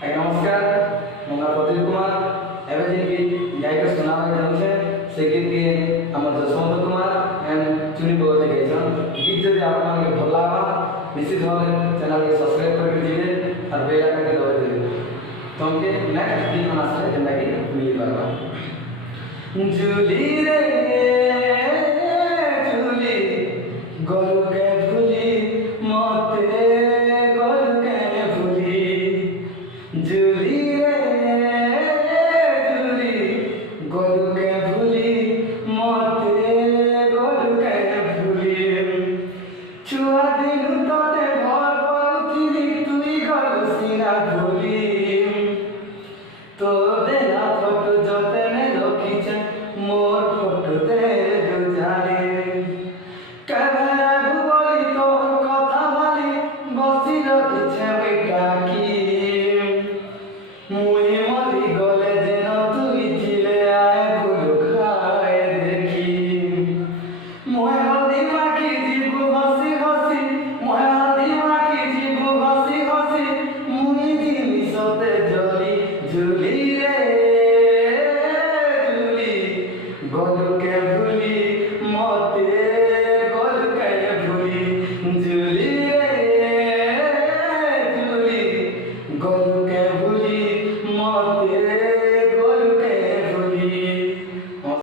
ଆଜ୍ଞା ନମସ୍କାର, ମୋ ନାଁ ପ୍ରଦୀପ କୁମାର। ଏବେ ଯେମିତି ଗାଇକ ଶୁଣାବାକୁ ଯାଉଛେ ସେ ଗୀତକେ ଆମର ଯଶବନ୍ତ କୁମାର ଏଣ୍ଡ ଚୁନି ବଗତ ଗାଇଛନ୍। ଗୀତ ଯଦି ଆପଣମାନଙ୍କୁ ଭଲ ଲାଗବା ନିଶ୍ଚିତ ଭାବରେ ଚ୍ୟାନେଲକେ ସବସ୍କ୍ରାଇବ କରିକି ଯିବେ আর বেল আইকনকে দবাই দেবে তোমাকে নেক্সট গীত আসলে যেটাকি মিলি পারবা। জুলি রে জুলি গলুকে ভুলি মতে গলুকে ভুলি জুলি রে জুলি গলুকে ভুলি মতে গলুকে ভুলি ছুয়া দিন তোতে ভর পাউথিলি তুই গলু সিনা ভুলি তো দেলা ফটো যতনে রখিছে মোর ফটোতে দুজানে কেবে বলি তোর কথা বলি বসি রখিছে